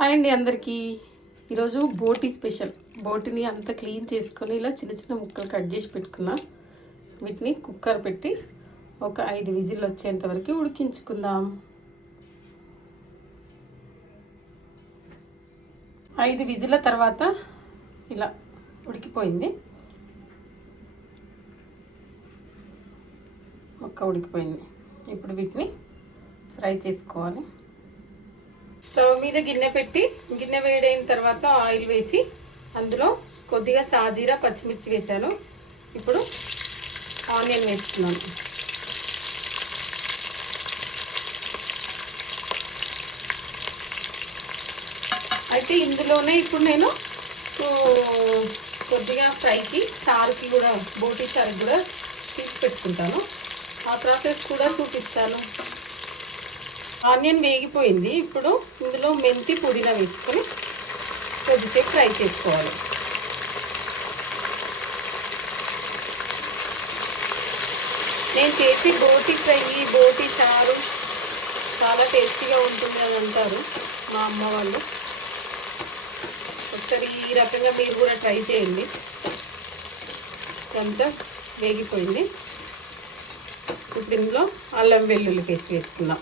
Hi అండి అందరికీ. ఈరోజు బోటి స్పెషల్. బోటిని అంతా క్లీన్ చేసుకొని ఇలా చిన్న చిన్న ముక్కలు కట్ చేసి పెట్టుకున్నా. వీటిని కుక్కర్ పెట్టి ఒక ఐదు విజిల్ వచ్చేంత వరకు ఉడికించుకుందాం. ఐదు విజిల్ల తర్వాత ఇలా ఉడికిపోయింది. ముక్క ఉడికిపోయింది. ఇప్పుడు వీటిని ఫ్రై చేసుకోవాలి. స్టవ్ మీద గిన్నె పెట్టి గిన్నె వేడైన తర్వాత ఆయిల్ వేసి అందులో కొద్దిగా సాజీరా పచ్చిమిర్చి వేసాను ఇప్పుడు ఆనియన్ వేస్తున్నాను. అయితే ఇందులోనే ఇప్పుడు నేను కొద్దిగా ఫ్రైకి చారుకి కూడా బోటి చారుకి కూడా తీసి పెట్టుకుంటాను. ఆ ప్రాసెస్ కూడా చూపిస్తాను. ఆనియన్ వేగిపోయింది. ఇప్పుడు ఇందులో మెంతి పుదీనా వేసుకొని కొద్దిసేపు ఫ్రై చేసుకోవాలి. నేను చేసి బోటి ఫ్రై బోటి చారు చాలా టేస్టీగా ఉంటుంది అని అంటారు మా అమ్మ వాళ్ళు. ఒకసారి ఈ రకంగా మీరు కూడా ట్రై చేయండి. అంతా వేగిపోయింది. ఇప్పుడు ఇందులో అల్లం వెల్లుల్లి పేస్ట్ వేసుకుందాం.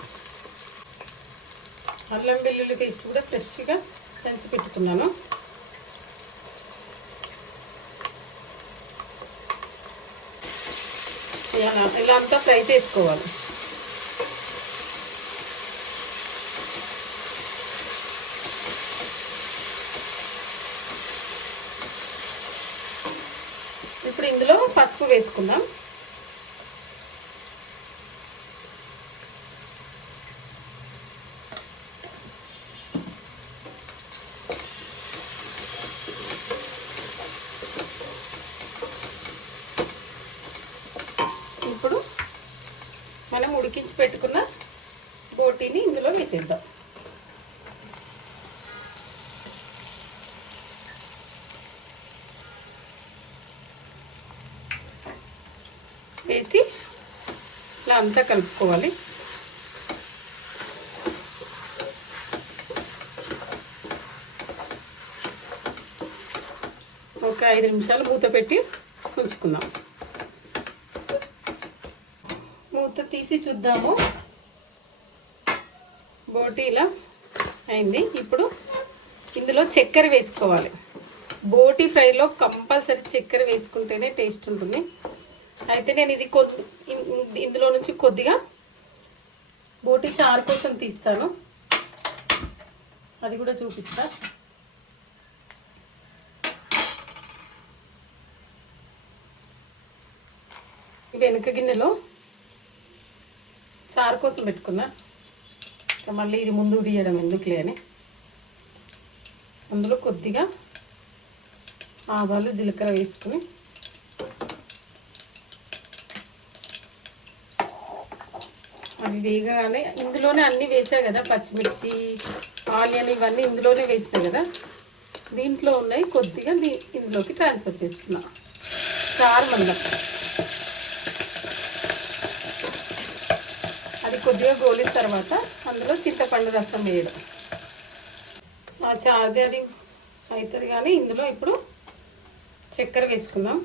అల్లం వెల్లుల్లి పేస్ట్ కూడా ఫ్రెష్గా దంచి పెట్టుకున్నాను. ఇలా ఇలా అంతా ఫ్రై చేసుకోవాలి. ఇప్పుడు ఇందులో పసుపు వేసుకుందాం. పెట్టుకున్న బోటీని ఇందులో వేసేద్దాం. వేసి ఇలా అంతా కలుపుకోవాలి. ఒక ఐదు నిమిషాలు మూత పెట్టి ఉంచుకుందాం. మూత తీసి చూద్దాము. బోటి ఇలా అయింది. ఇప్పుడు ఇందులో చక్కెర వేసుకోవాలి. బోటి ఫ్రైలో కంపల్సరీ చక్కెర వేసుకుంటేనే టేస్ట్ ఉంటుంది. అయితే నేను ఇది కొద్ది ఇందులో నుంచి కొద్దిగా బోటి చారు కోసం తీస్తాను. అది కూడా చూపిస్తా. వెనుక గిన్నెలో చారు కోసం పెట్టుకున్నా. మళ్ళీ ఇది ముందుకు తీయడం ఎందుకులే అని. అందులో కొద్దిగా ఆవాలు జీలకర్ర వేసుకుని అవి వేగానే ఇందులోనే అన్నీ వేసా కదా పచ్చిమిర్చి ఆనియన్ ఇవన్నీ ఇందులోనే వేసినా కదా. దీంట్లో ఉన్నాయి కొద్దిగా ఇందులోకి ట్రాన్స్ఫర్ చేస్తున్నా చారు మళ్ళీ. కొద్దిగా గోలిన తర్వాత అందులో చింతపండు రసం వేయడం. ఆ అది అవుతుంది కానీ ఇందులో ఇప్పుడు చక్కెర వేసుకుందాం.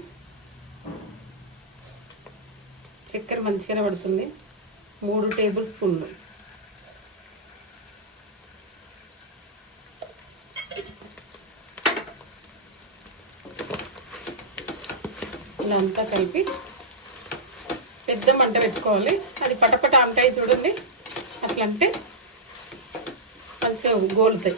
చక్కెర మంచిగానే పడుతుంది. మూడు టేబుల్ స్పూన్లు. ఇలా అంతా కలిపి పెద్ద మంట పెట్టుకోవాలి. అది పటపట అంటాయి చూడండి. అట్లా అంటే మంచిగా గోలుతాయి.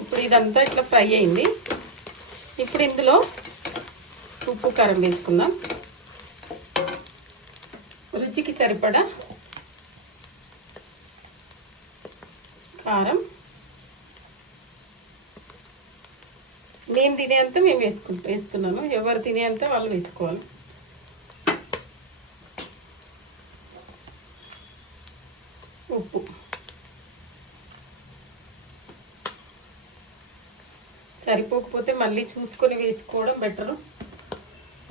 ఇప్పుడు ఇదంతా ఇట్లా ఫ్రై అయింది. ఇప్పుడు ఇందులో ఉప్పు కారం వేసుకుందాం. రుచికి సరిపడా కారం. నేను తినేంత మేము వేసుకుంటా వేస్తున్నాను. ఎవరు తినేంత వాళ్ళు వేసుకోవాలి. ఉప్పు. సరిపోకపోతే మళ్ళీ చూసుకొని వేసుకోవడం బెటరు.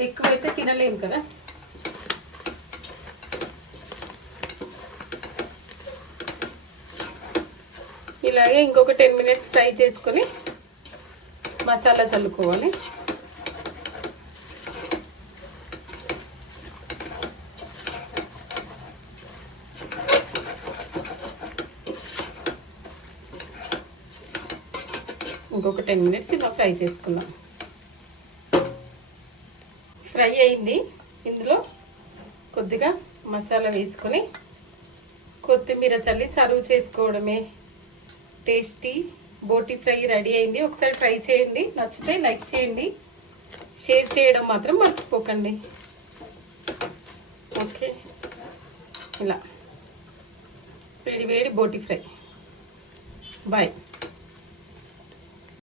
ఎక్కువైతే తినలేము కదా. ఇలాగే ఇంకొక టెన్ మినిట్స్ ఫ్రై చేసుకొని మసాలా చల్లుకోవాలి. ఇంకొక టెన్ మినిట్స్ ఇలా ఫ్రై చేసుకుందాం. ఫ్రై అయింది. ఇందులో కొద్దిగా మసాలా వేసుకొని కొత్తిమీర చల్లి సర్వ్ చేసుకోవడమే. టేస్టీ బోటి ఫ్రై రెడీ అయింది. ఒకసారి ట్రై చేయండి. నచ్చితే లైక్ చేయండి. షేర్ చేయడం మాత్రం మర్చిపోకండి. ఓకే. ఇలా. వేడి వేడి బోటి ఫ్రై. బాయ్.